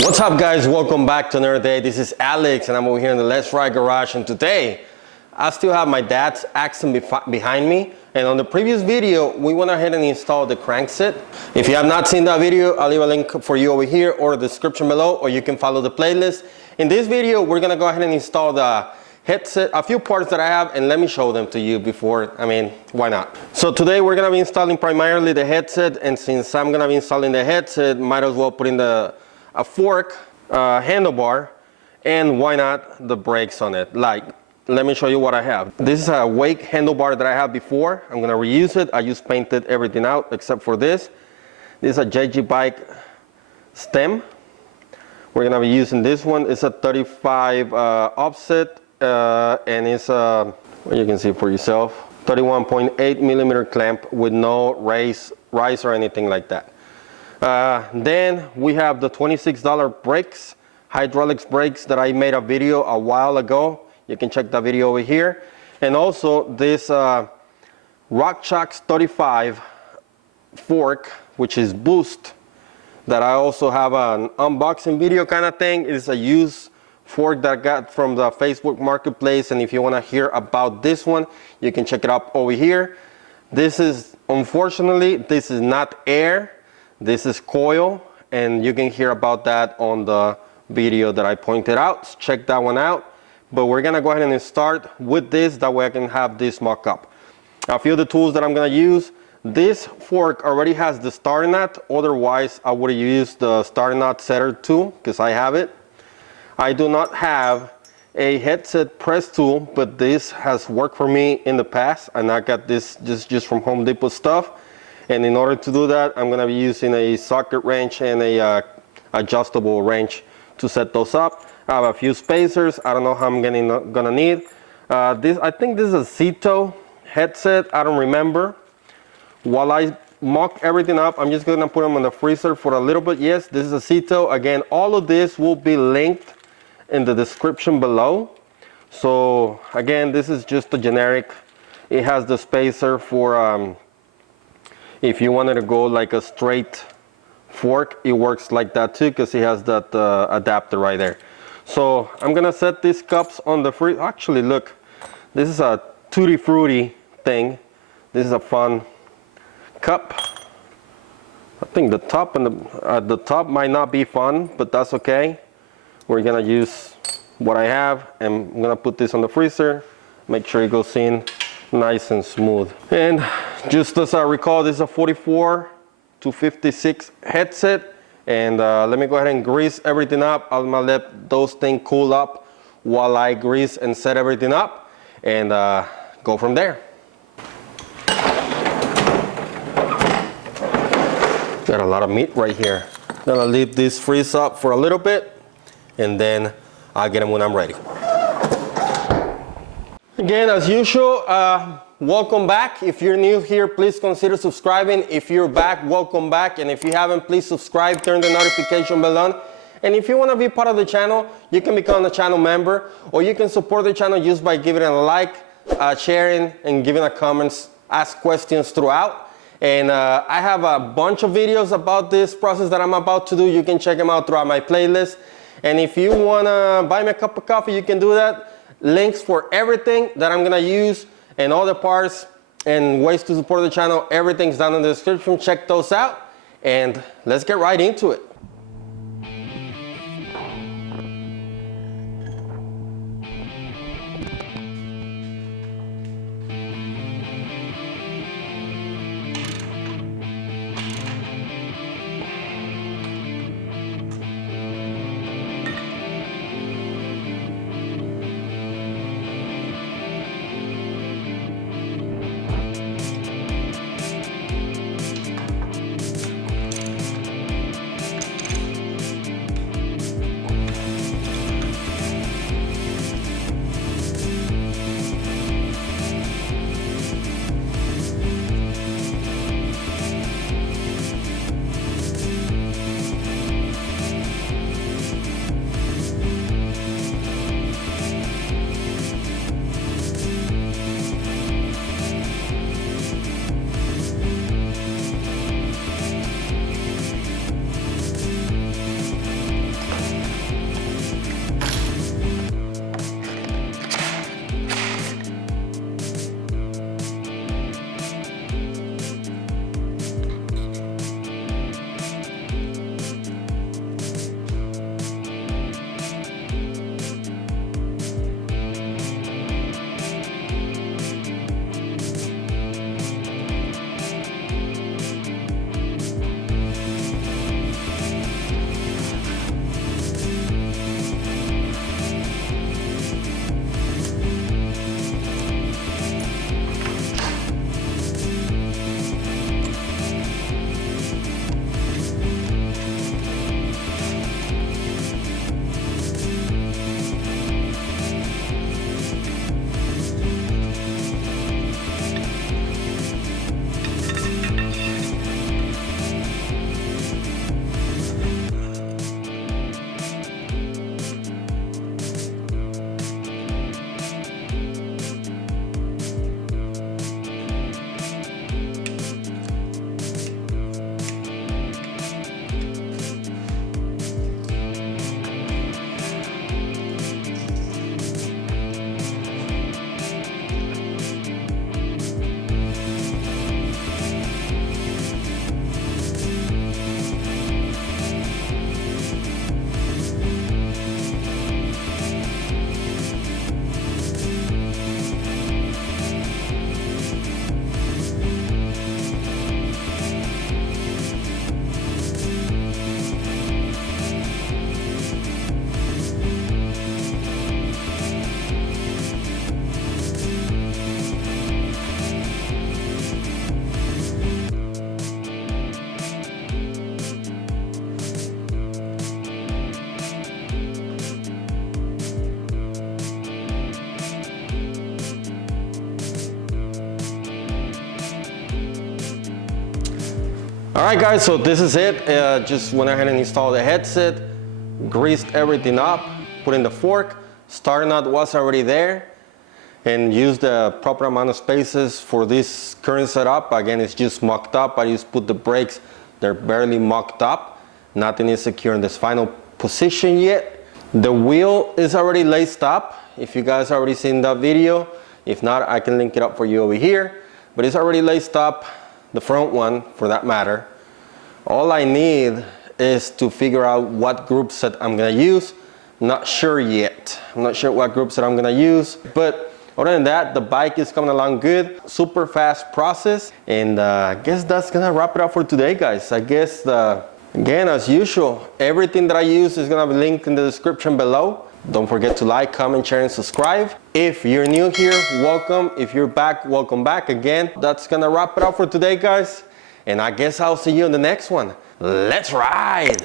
What's up guys, welcome back to another day. This is Alex and I'm over here in the Let's Ride garage, and today I still have my dad's Axum behind me, and on the previous video we went ahead and installed the crankset. If you have not seen that video, I'll leave a link for you over here or the description below, or you can follow the playlist. In this video we're gonna go ahead and install the headset, a few parts that I have, and let me show them to you before, why not? So today we're gonna be installing primarily the headset, and since I'm gonna be installing the headset, might as well put in a fork, handlebar, and why not the brakes on it. Like, let me show you what I have. This is a wake handlebar that I had before. I'm gonna reuse it. I just painted everything out except for this. This is a JG bike stem. We're gonna be using this one. It's a 35 offset, and it's well, you can see for yourself, 31.8 millimeter clamp with no rise or anything like that. Then we have the $26 brakes, hydraulics brakes, that I made a video a while ago. You can check that video over here. And also this RockShox 35 fork, which is Boost, that I also have an unboxing video kind of thing. It's a used fork that I got from the Facebook Marketplace, and if you want to hear about this one, you can check it out over here. This is, unfortunately, this is not air. This is coil, and you can hear about that on the video that I pointed out. So check that one out. But we're gonna go ahead and start with this, that way I can have this mock up. A few of the tools that I'm gonna use. This fork already has the starting nut, otherwise I would have used the starting nut setter tool, because I have it. I do not have a headset press tool, but this has worked for me in the past, and I got this just from Home Depot stuff. And in order to do that, I'm gonna be using a socket wrench and a adjustable wrench to set those up. I have a few spacers. I don't know how I'm gonna need. I think this is a Ceto headset. I don't remember. While I mock everything up, I'm just gonna put them in the freezer for a little bit. Yes, this is a Ceto. Again, all of this will be linked in the description below. So again, this is just a generic. It has the spacer for if you wanted to go like a straight fork, it works like that too, because it has that adapter right there. So I'm gonna set these cups on the free. Actually, look, this is a Tutti Frutti thing. This is a fun cup. I think the top and the top might not be fun, but that's okay. We're gonna use what I have, and I'm gonna put this on the freezer. Make sure it goes in nice and smooth. And just as I recall, this is a 44 to 56 headset, and let me go ahead and grease everything up. I'm gonna let those things cool up while I grease and set everything up, and go from there. Got a lot of meat right here. Gonna leave this freeze up for a little bit, and then I'll get them when I'm ready. Again, as usual, welcome back. If you're new here, please consider subscribing. If you're back, welcome back. And if you haven't, please subscribe, turn the notification bell on. And if you want to be part of the channel, you can become a channel member, or you can support the channel just by giving it a like, sharing, and giving a comments, ask questions throughout. And I have a bunch of videos about this process that I'm about to do. You can check them out throughout my playlist. And if you want to buy me a cup of coffee, you can do that. Links for everything that I'm gonna use and all the parts and ways to support the channel, everything's down in the description. Check those out, and let's get right into it. Alright guys, so this is it. Just went ahead and installed the headset, greased everything up, put in the fork, starter nut was already there, and used the proper amount of spaces for this current setup. Again, it's just mocked up. I just put the brakes, they're barely mocked up. Nothing is secure in this final position yet. The wheel is already laced up. If you guys already seen that video, if not, I can link it up for you over here. But it's already laced up, the front one for that matter. All I need is to figure out what group set I'm gonna use. Not sure yet. I'm not sure what group set I'm gonna use, but other than that, the bike is coming along good. Super fast process, and I guess that's gonna wrap it up for today, guys. I guess again, as usual, everything that I use is gonna be linked in the description below. Don't forget to like, comment, share, and subscribe. If you're new here, welcome. If you're back, welcome back again. That's gonna wrap it up for today, guys. And I guess I'll see you in the next one. Let's ride!